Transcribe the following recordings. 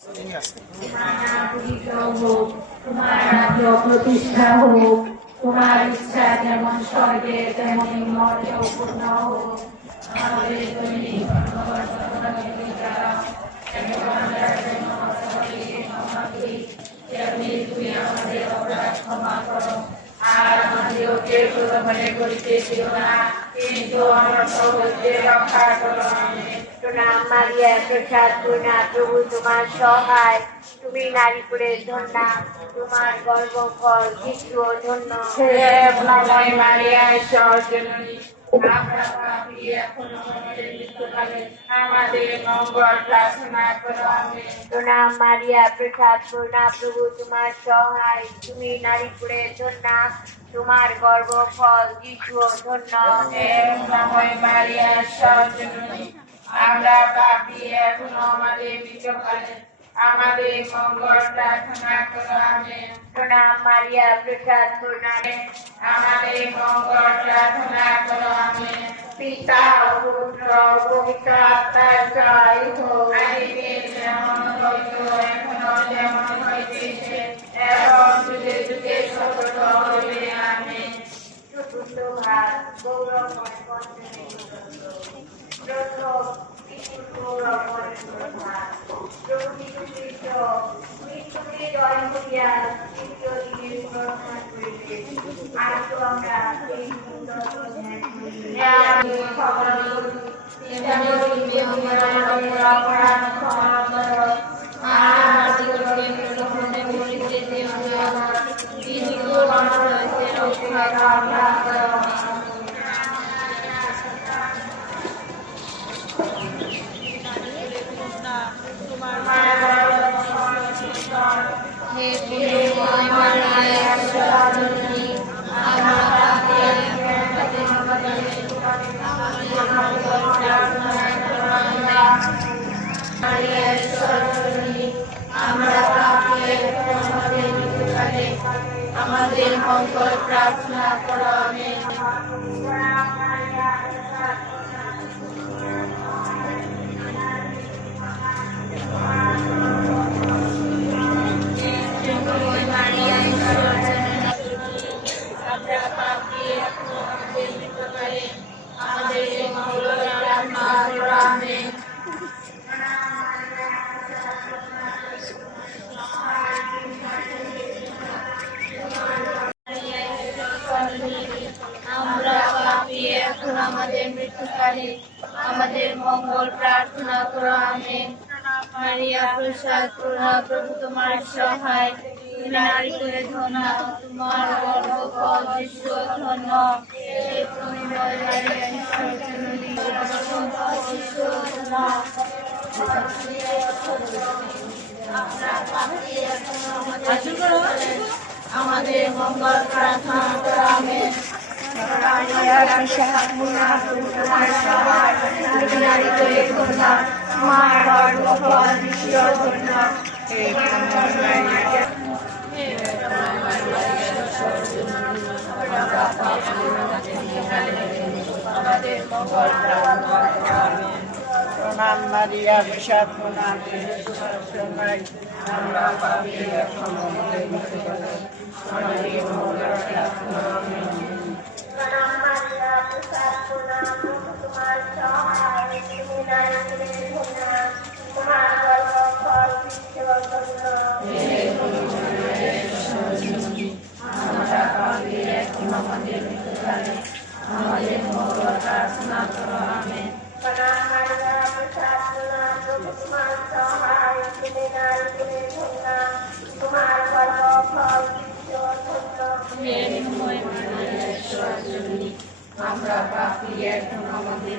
তোমার পবিত্র হোক তোমার রাজ্য প্রতিষ্ঠা হোক তোমার ইচ্ছা যেমন স্বর্গে তেমনি মর্যে পূর্ণ হোক আমাদের দৈনিক কর্মকর্তাকে দ্বারা এবং আমরা যেন সকলকে ক্ষমা করি তেমনি তুমি আমাদের অপরাধ ক্ষমা করো আর আমাদেরকে প্রলোভনে করিতে দিও না। কিন্তু অনর্থ হইতে করো তোমার তুমি নারীপুরের ধন্যা। হে মারিয়া তোমার সহায় তুমি নারীপুরের ধন্যা আমরা পাপী এখন আমাদের মৃত্যুকালে আমাদের মঙ্গল প্রার্থনা করো আমেন প্রণাম মারিয়া প্রসাদ পূর্ণা আমাদের মঙ্গল প্রার্থনা পিতা পুত্র পবিত্র আত্মার জয় হোক। আদিতে যেমন হইত এখনও যেমন হইতেছে এবং যুগে যুগে সতত হইবে আমেন। চতুর্থ ভাগ পঞ্চমী প্রথম ভাগ মৃত্যুকে জয় করিয়া তৃতীয় করিবে। আমরা এই সুন্দর ধ্যান করি আমি খবর আমাদের মঙ্গল প্রার্থনা করো আমাদের আমাদের মঙ্গল প্রার্থনা করো আমেন আমরা পাপী এখন আমাদের মৃত্যুকালে আমাদের মঙ্গল প্রার্থনা করো, আমেন। মারিয়া প্রসাদ পূর্ণা প্রভু তোমার সহায়। নারী করে ধনা, তোমার গর্ভফল যিশু ধন্য আমাদের মঙ্গল প্রার্থনা করো, আমেন। আমাদের মঙ্গল প্রণাম মারিয়া বিষাদ প্রণাম আমরা পাবি আমাদের আমাদের মৃত্যুকালে আমাদের মঙ্গল প্রার্থনা করো আমেন। প্রণাম মারিয়া প্রসাদ পূর্ণা প্রভু তোমার সহায় তুমি নারীপুরের ধন্যা তোমার গর্ভফল যিশু ধন্য আমরা পাপি এখন আমাদের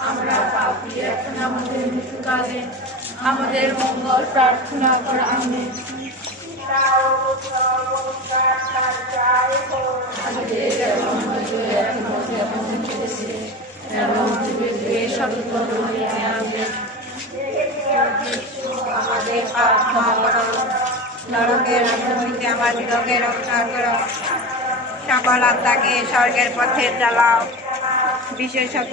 আমরা পাপী এখন আমাদের আমাদের মঙ্গল প্রার্থনা করো আমেন। আমাদের প্রার্থনা করো নরকের আগুন রক্ষা করো। সকল আত্মাকে স্বর্গের পথে চালাও। বিশেষত